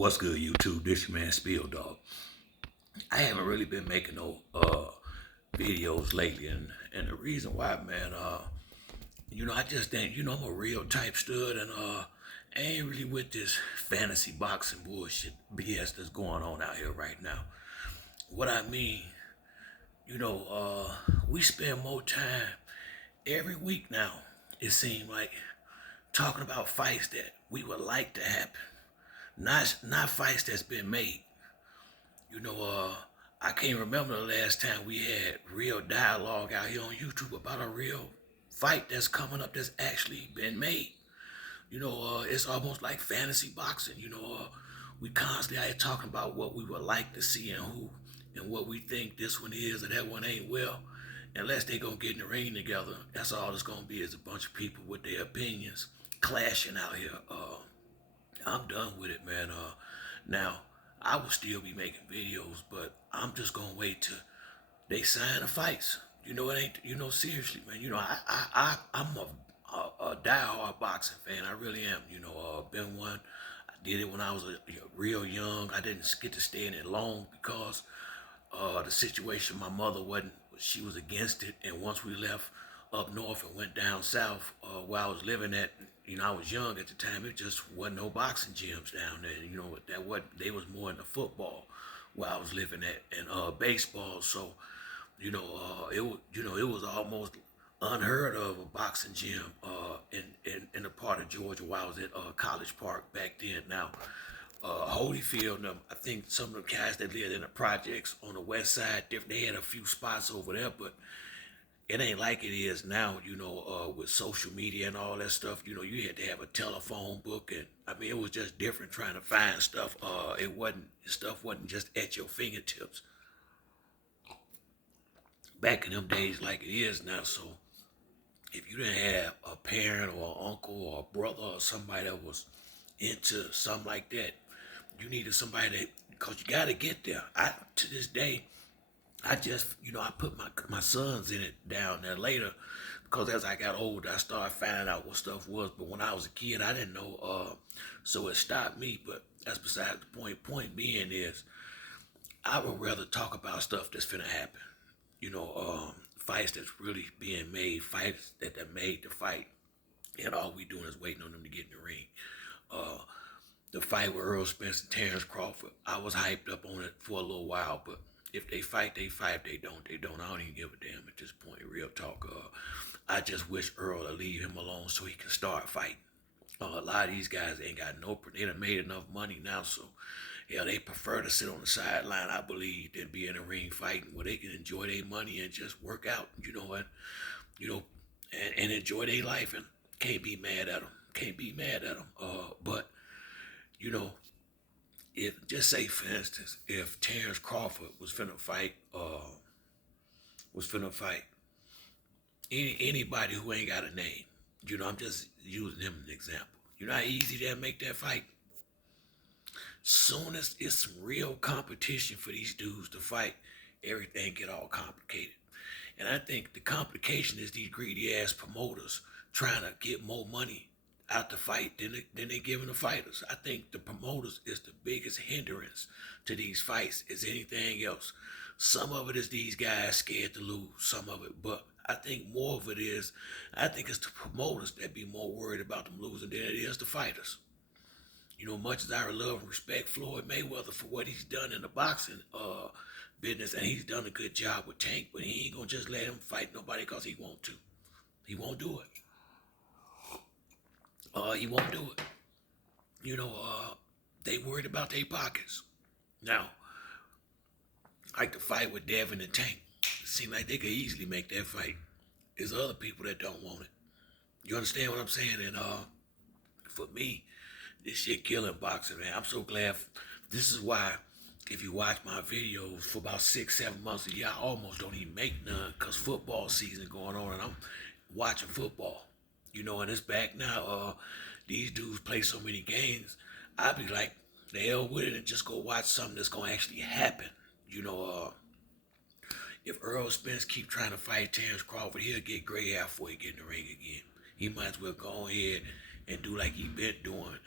What's good, YouTube? This your man Spill Dog. I haven't really been making no videos lately, and the reason why, man, I just think, I'm a real type stud, and I ain't really with this fantasy boxing bullshit BS that's going on out here right now. What I mean, we spend more time every week now. It seems like talking about fights that we would like to happen, not fights that's been made. You know, uh, I can't remember the last time we had real dialogue out here on YouTube about a real fight that's coming up that's actually been made. It's almost like fantasy boxing. We constantly out here talking about what we would like to see and who and what we think this one is or that one ain't. Well, unless they gonna get in the ring together, that's all it's gonna be is a bunch of people with their opinions clashing out here. I'm done with it, man. Now I will still be making videos, but I'm just gonna wait till they sign the fights. It ain't. Seriously, man. I'm a diehard boxing fan. I really am. Been one. I did it when I was real young. I didn't get to stay in it long because the situation. My mother wasn't. She was against it, and once we left up north and went down south, where I was living at, I was young at the time. It just wasn't no boxing gyms down there. That what they was more into football where I was living at and baseball. So, it was almost unheard of a boxing gym in the part of Georgia where I was at College Park back then. Now, Holyfield, I think some of the guys that lived in the projects on the west side, they had a few spots over there, but it ain't like it is now, with social media and all that stuff. You had to have a telephone book, and I mean, it was just different trying to find stuff. Stuff wasn't just at your fingertips back in them days like it is now. So if you didn't have a parent or an uncle or a brother or somebody that was into something like that, you needed somebody that, because you got to get there. To this day, I just, I put my sons in it down there later because as I got older, I started finding out what stuff was. But when I was a kid, I didn't know, so it stopped me. But that's besides the point. Point being is, I would rather talk about stuff that's finna happen. Fights that's really being made, fights that are made to fight, and all we doing is waiting on them to get in the ring. Uh, the fight with Earl Spence and Terrence Crawford, I was hyped up on it for a little while, but if they fight, they fight. If they don't, they don't. I don't even give a damn at this point. Real talk. I just wish Earl to leave him alone so he can start fighting. A lot of these guys ain't got no. They done made enough money now, so yeah, they prefer to sit on the sideline, I believe, than be in the ring fighting where they can enjoy their money and just work out. You know what? You know, and enjoy their life and can't be mad at them. Can't be mad at them. But you know, if just say for instance, if Terrence Crawford was finna fight anybody who ain't got a name. I'm just using him as an example. You know how easy that make that fight? Soon as it's some real competition for these dudes to fight, everything get all complicated. And I think the complication is these greedy ass promoters trying to get more money out the fight than they giving the fighters. I think the promoters is the biggest hindrance to these fights is anything else. Some of it is these guys scared to lose, some of it, but I think more of it is, I think it's the promoters that be more worried about them losing than it is the fighters. Much as I love and respect Floyd Mayweather for what he's done in the boxing business, and he's done a good job with Tank, but he ain't gonna just let him fight nobody because he want to. He won't do it. He won't do it. They worried about their pockets. Now, like the fight with Devin and Tank, it seemed like they could easily make that fight. There's other people that don't want it. You understand what I'm saying? And for me, this shit killing boxing, man. I'm so glad. This is why, if you watch my videos for about 6, 7 months a year, I almost don't even make none because football season going on and I'm watching football. And it's back now. These dudes play so many games. I be like, the hell with it and just go watch something that's gonna actually happen. You know, uh, if Earl Spence keep trying to fight Terrence Crawford, he'll get gray hair before he get in the ring again. He might as well go ahead and do like he been doing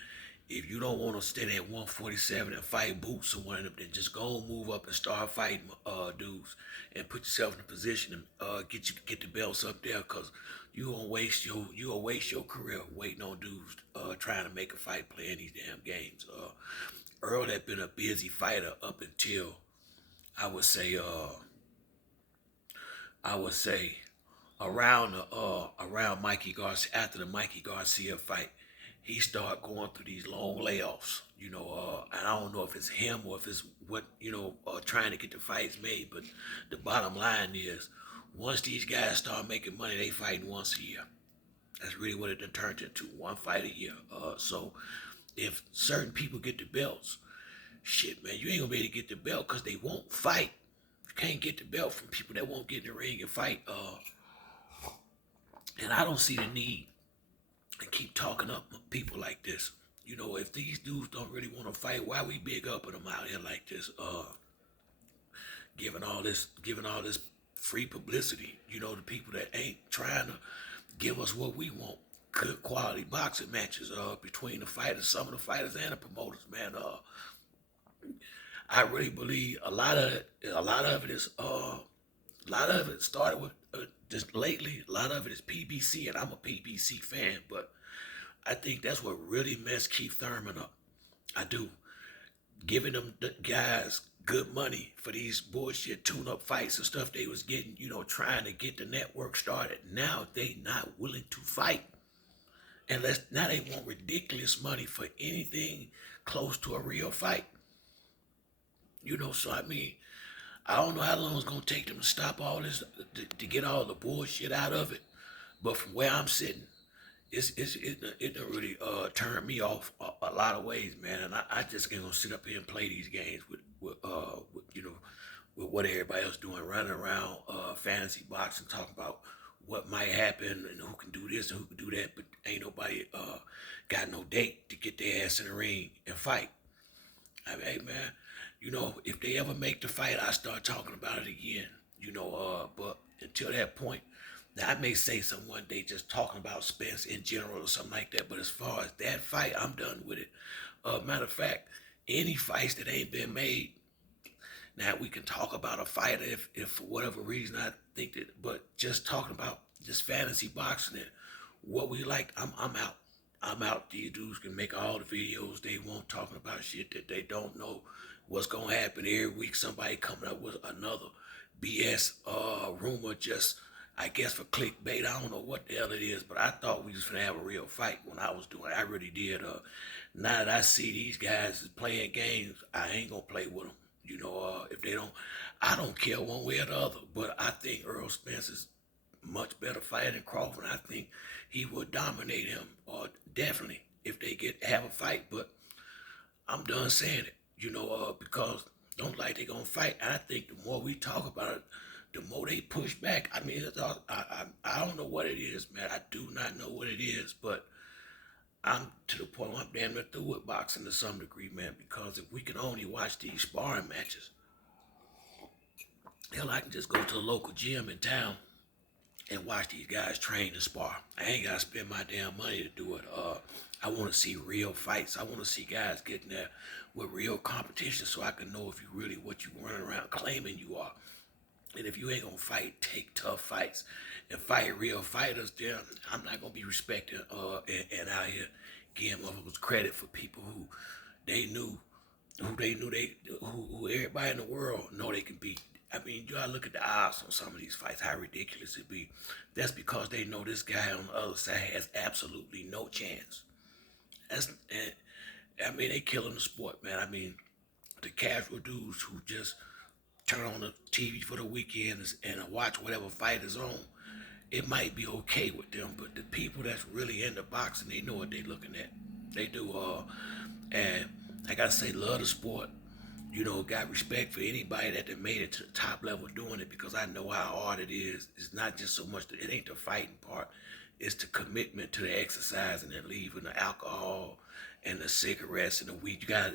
If you don't want to stay at 147 and fight Boots or one of them, then just go and move up and start fighting dudes and put yourself in a position to get the belts up there, cause you gonna waste your career waiting on dudes trying to make a fight playing these damn games. Earl had been a busy fighter up until I would say I would say around Mikey Garcia, after the Mikey Garcia fight, he started going through these long layoffs. And I don't know if it's him or if it's what trying to get the fights made. But the bottom line is, once these guys start making money, they fighting once a year. That's really what it done turned into, one fight a year. So if certain people get the belts, shit, man, you ain't gonna be able to get the belt because they won't fight. You can't get the belt from people that won't get in the ring and fight. And I don't see the need to keep talking up people like this. If these dudes don't really want to fight, why we big up them out here like this? Giving all this free publicity. The people that ain't trying to give us what we want. Good quality boxing matches between the fighters, some of the fighters and the promoters, man. I really believe a lot of it started with just lately. A lot of it is PBC, and I'm a PBC fan, but I think that's what really messed Keith Thurman up. I do. Giving them the guys good money for these bullshit tune-up fights and stuff they was getting, trying to get the network started. Now they not willing to fight. Now they want ridiculous money for anything close to a real fight. So I mean, I don't know how long it's gonna take them to stop all this, to get all the bullshit out of it. But from where I'm sitting, it done really turned me off a lot of ways, man. And I just ain't gonna sit up here and play these games with what everybody else doing, running around fantasy boxing, talking about what might happen and who can do this and who can do that, but ain't nobody got no date to get their ass in the ring and fight. I mean, hey man, if they ever make the fight, I start talking about it again. But until that point, now I may say something one day just talking about Spence in general or something like that. But as far as that fight, I'm done with it. Matter of fact, any fights that ain't been made, now we can talk about a fighter if for whatever reason I think that, but just talking about just fantasy boxing and what we like, I'm out. I'm out. These dudes can make all the videos they want talking about shit that they don't know what's gonna happen. Every week somebody coming up with another BS rumor, just I guess for clickbait. I don't know what the hell it is, but I thought we was gonna have a real fight when I was doing it. I really did. Now that I see these guys playing games, I ain't gonna play with them. If they don't, I don't care one way or the other. But I think Earl Spence is much better fighter than Crawford. I think he would dominate him, or definitely if they have a fight. But I'm done saying it, because don't like they gonna fight. I think the more we talk about it, the more they push back. I mean, I don't know what it is, man. I do not know what it is, but I'm to the point where I'm damn near through with boxing to some degree, man. Because if we can only watch these sparring matches, hell, I can just go to a local gym in town and watch these guys train and spar. I ain't gotta spend my damn money to do it. I want to see real fights. I want to see guys getting there with real competition, so I can know if you really what you running around claiming you are. And if you ain't gonna fight, take tough fights and fight real fighters, then I'm not gonna be respected and out here giving motherfuckers credit for people who they knew, who everybody in the world know they can beat. I mean, you gotta look at the odds on some of these fights, how ridiculous it be. That's because they know this guy on the other side has absolutely no chance. I mean, they killing the sport, man. I mean, the casual dudes who just turn on the TV for the weekends and watch whatever fight is on, it might be okay with them, but the people that's really into boxing, they know what they looking at. They do, and I gotta say, love the sport. Got respect for anybody that done made it to the top level doing it, because I know how hard it is. It's not just so much it ain't the fighting part. It's the commitment to the exercise and then leaving the alcohol and the cigarettes and the weed. You got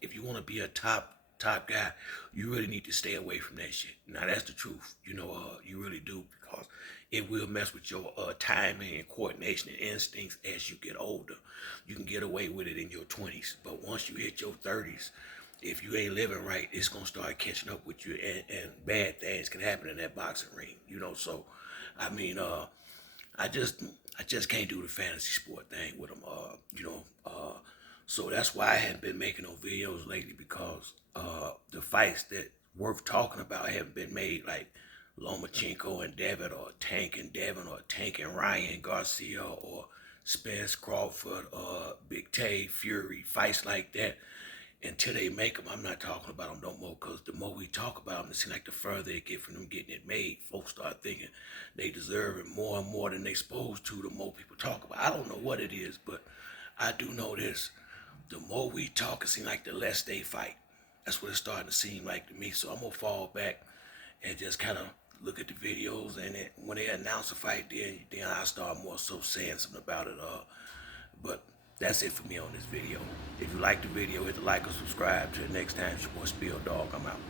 if you want to be a top guy, you really need to stay away from that shit. Now that's the truth. You really do, because it will mess with your timing and coordination and instincts as you get older. You can get away with it in your 20s, but once you hit your 30s, if you ain't living right, it's gonna start catching up with you, and bad things can happen in that boxing ring. So I mean, I just I just can't do the fantasy sport thing with them. So that's why I haven't been making no videos lately, because the fights that worth talking about haven't been made, like Lomachenko and Devin, or Tank and Devin, or Tank and Ryan Garcia, or Spence Crawford, or Big Tay Fury, fights like that. Until they make them, I'm not talking about them no more, because the more we talk about them, it seems like the further it get from them getting it made. Folks start thinking they deserve it more and more than they supposed to, the more people talk about it. I don't know what it is, but I do know this. The more we talk, it seems like the less they fight. That's what it's starting to seem like to me. So I'm going to fall back and just kind of look at the videos, and when they announce a fight, then I start more so saying something about it. But that's it for me on this video. If you like the video, hit the like or subscribe. Till next time, it's your boy Spill Dog. I'm out.